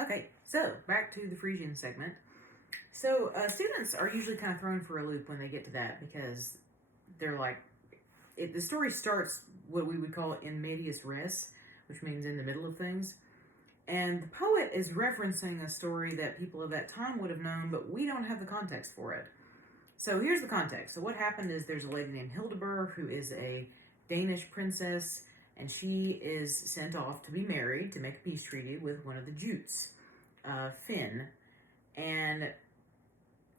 Okay, so back to the Frisian segment. So students are usually kind of thrown for a loop when they get to that because they're like, the story starts what we would call in medias res, which means in the middle of things. And the poet is referencing a story that people of that time would have known, but we don't have the context for it. So here's the context. So what happened is there's a lady named Hildeburh who is a Danish princess, and she is sent off to be married to make a peace treaty with one of the Jutes, Finn. And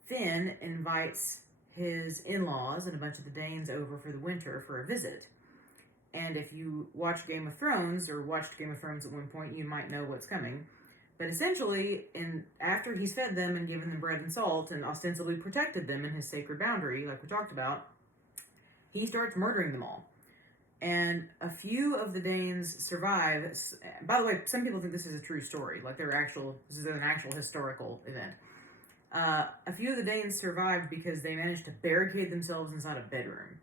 Finn invites his in-laws and a bunch of the Danes over for the winter for a visit. And if you watch Game of Thrones, or watched Game of Thrones at one point, you might know what's coming. But essentially, after he's fed them and given them bread and salt and ostensibly protected them in his sacred boundary, like we talked about, he starts murdering them all. And a few of the Danes survive. By the way, some people think this is a true story, like this is an actual historical event. A few of the Danes survived because they managed to barricade themselves inside a bedroom.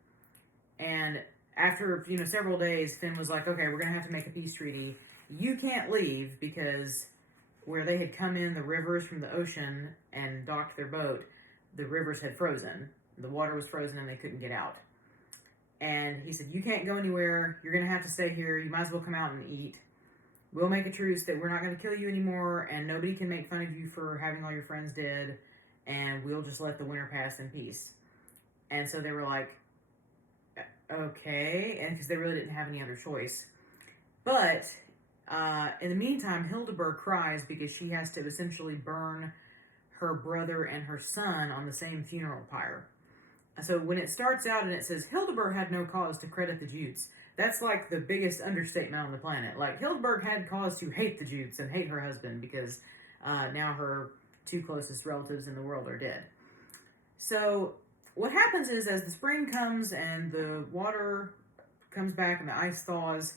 And after several days, Finn was like, "Okay, we're gonna have to make a peace treaty. You can't leave because where they had come in the rivers from the ocean and docked their boat, the rivers had frozen. The water was frozen and they couldn't get out." And he said, "You can't go anywhere. You're gonna have to stay here. You might as well come out and eat. We'll make a truce that we're not going to kill you anymore, and nobody can make fun of you for having all your friends dead, and we'll just let the winter pass in peace." And so they were like, okay, and because they really didn't have any other choice. But in the meantime, Hildeburh cries because she has to essentially burn her brother and her son on the same funeral pyre. So when it starts out and it says, Hildeburh had no cause to credit the Jutes, that's like the biggest understatement on the planet. Like, Hildeburh had cause to hate the Jutes and hate her husband because now her two closest relatives in the world are dead. So what happens is, as the spring comes and the water comes back and the ice thaws,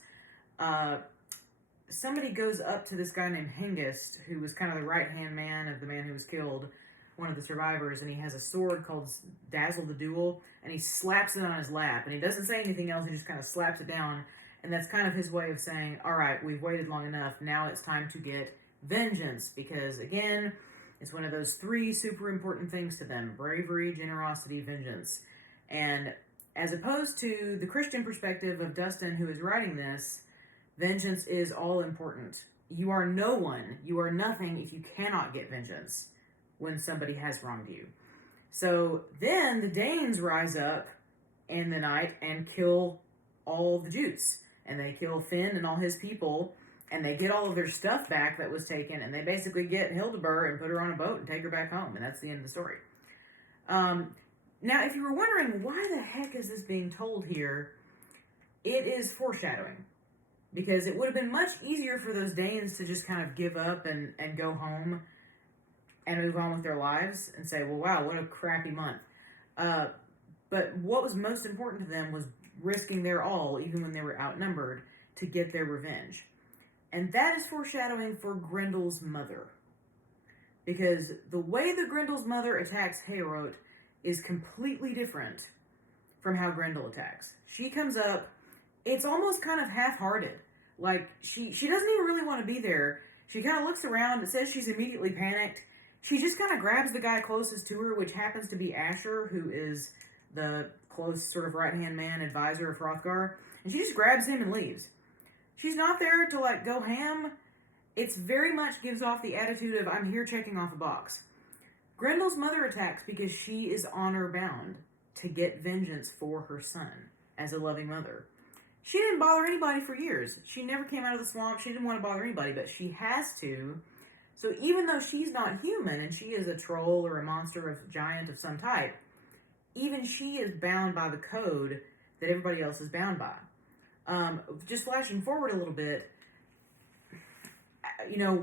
somebody goes up to this guy named Hengist, who was kind of the right-hand man of the man who was killed, one of the survivors, and he has a sword called Dazzle the Duel, and he slaps it on his lap, and he doesn't say anything else, he just kind of slaps it down, and that's kind of his way of saying, all right, we've waited long enough, now it's time to get vengeance, because, again, it's one of those three super important things to them: bravery, generosity, vengeance. And as opposed to the Christian perspective of Dustin, who is writing this, vengeance is all important. You are no one, you are nothing if you cannot get vengeance when somebody has wronged you. So then the Danes rise up in the night and kill all the Jutes. And they kill Finn and all his people, and they get all of their stuff back that was taken, and they basically get Hildeburh and put her on a boat and take her back home, and that's the end of the story. Now, if you were wondering, why the heck is this being told here, it is foreshadowing. Because it would have been much easier for those Danes to just kind of give up and go home and move on with their lives and say, well, wow, what a crappy month. But what was most important to them was risking their all, even when they were outnumbered, to get their revenge. And that is foreshadowing for Grendel's mother. Because the way that Grendel's mother attacks Heorot is completely different from how Grendel attacks. She comes up, it's almost kind of half-hearted. Like, she doesn't even really want to be there. She kind of looks around, it says she's immediately panicked. She just kind of grabs the guy closest to her, which happens to be Asher, who is the close sort of right-hand man advisor of Hrothgar, and she just grabs him and leaves. She's not there to, like, go ham. It's very much gives off the attitude of, I'm here checking off a box. Grendel's mother attacks because she is honor-bound to get vengeance for her son as a loving mother. She didn't bother anybody for years. She never came out of the swamp. She didn't want to bother anybody, but she has to. So even though she's not human and she is a troll or a monster of giant of some type, even she is bound by the code that everybody else is bound by. Just flashing forward a little bit,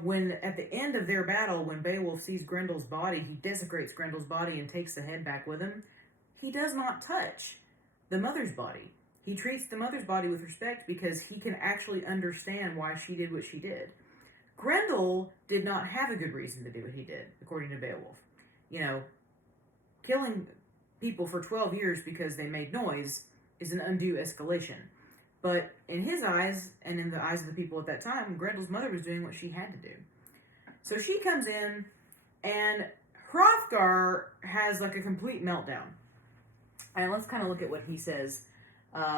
when at the end of their battle, when Beowulf sees Grendel's body, he desecrates Grendel's body and takes the head back with him. He does not touch the mother's body. He treats the mother's body with respect because he can actually understand why she did what she did. Grendel did not have a good reason to do what he did, according to Beowulf. Killing people for 12 years because they made noise is an undue escalation. But in his eyes, and in the eyes of the people at that time, Grendel's mother was doing what she had to do. So she comes in, and Hrothgar has like a complete meltdown. And let's kind of look at what he says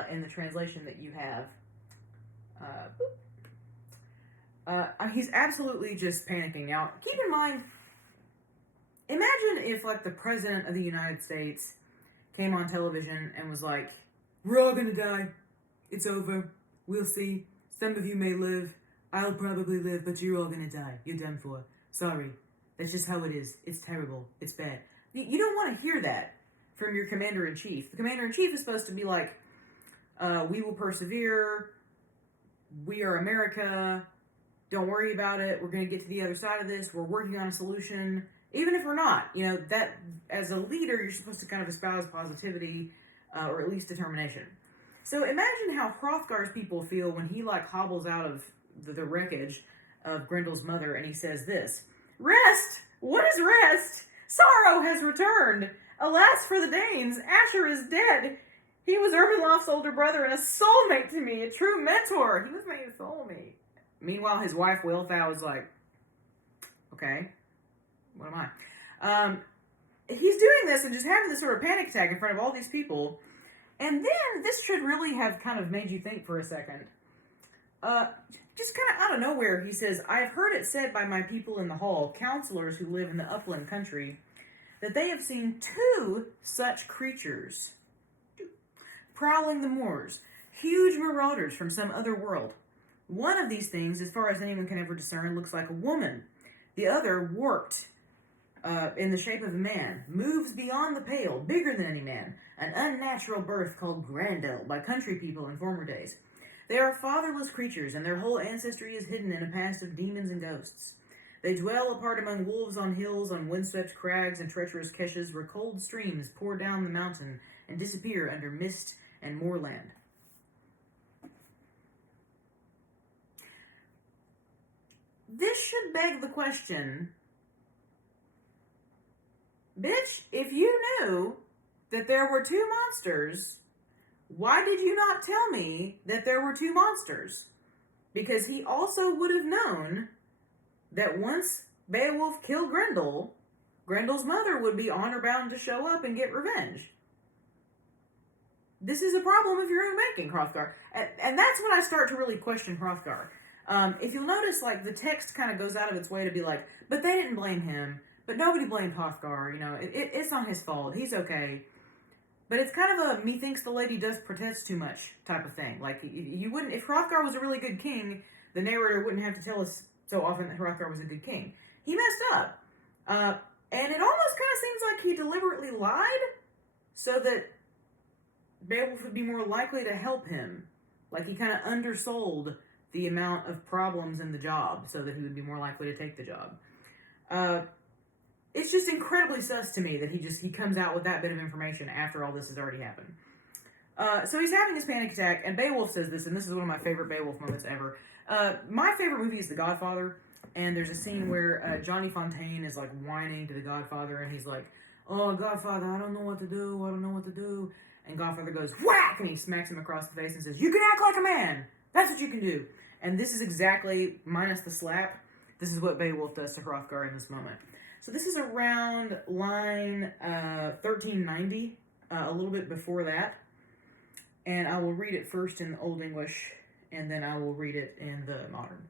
in the translation that you have. He's absolutely just panicking. Now, keep in mind, imagine if like the President of the United States came on television and was like, "We're all gonna die. It's over. We'll see. Some of you may live. I'll probably live, but you're all gonna die. You're done for. Sorry. That's just how it is. It's terrible. It's bad." You don't want to hear that from your commander-in-chief. The commander-in-chief is supposed to be like, "We will persevere. We are America. Don't worry about it. We're going to get to the other side of this. We're working on a solution." Even if we're not, that as a leader, you're supposed to kind of espouse positivity, or at least determination. So imagine how Hrothgar's people feel when he like hobbles out of the wreckage of Grendel's mother and he says this: "Rest! What is rest? Sorrow has returned. Alas for the Danes, Asher is dead. He was Ermenlof's older brother and a soulmate to me, a true mentor. He was my soulmate." Meanwhile, his wife Wealhtheow is like, "Okay, what am I?" He's doing this and just having this sort of panic attack in front of all these people. And then this should really have kind of made you think for a second. Just kind of out of nowhere, he says, "I have heard it said by my people in the hall, counselors who live in the upland country, that they have seen 2 such creatures prowling the moors, huge marauders from some other world. One of these things, as far as anyone can ever discern, looks like a woman. The other, warped in the shape of a man, moves beyond the pale, bigger than any man, an unnatural birth called Grendel by country people in former days. They are fatherless creatures, and their whole ancestry is hidden in a past of demons and ghosts. They dwell apart among wolves on hills, on windswept crags and treacherous caches, where cold streams pour down the mountain and disappear under mist and moorland." This should beg the question, bitch, if you knew that there were 2 monsters, why did you not tell me that there were 2 monsters? Because he also would have known that once Beowulf killed Grendel, Grendel's mother would be honor bound to show up and get revenge. This is a problem of your own making, Hrothgar. And that's when I start to really question Hrothgar. If you'll notice, like, the text kind of goes out of its way to be like, but they didn't blame him, but nobody blamed Hrothgar, it's not his fault, he's okay. But it's kind of a methinks the lady does protest too much type of thing. Like, you wouldn't, if Hrothgar was a really good king, the narrator wouldn't have to tell us so often that Hrothgar was a good king. He messed up. And it almost kind of seems like he deliberately lied so that Beowulf would be more likely to help him. Like, he kind of undersold the amount of problems in the job so that he would be more likely to take the job. It's just incredibly sus to me that he comes out with that bit of information after all this has already happened. So he's having this panic attack, and Beowulf says this, and this is one of my favorite Beowulf moments ever. My favorite movie is The Godfather, and there's a scene where Johnny Fontaine is like whining to the Godfather, and he's like, "Oh, Godfather, I don't know what to do, I don't know what to do." And Godfather goes, whack, and he smacks him across the face and says, "You can act like a man! That's what you can do." And this is exactly, minus the slap, this is what Beowulf does to Hrothgar in this moment. So this is around line 1390, a little bit before that. And I will read it first in Old English, and then I will read it in the modern.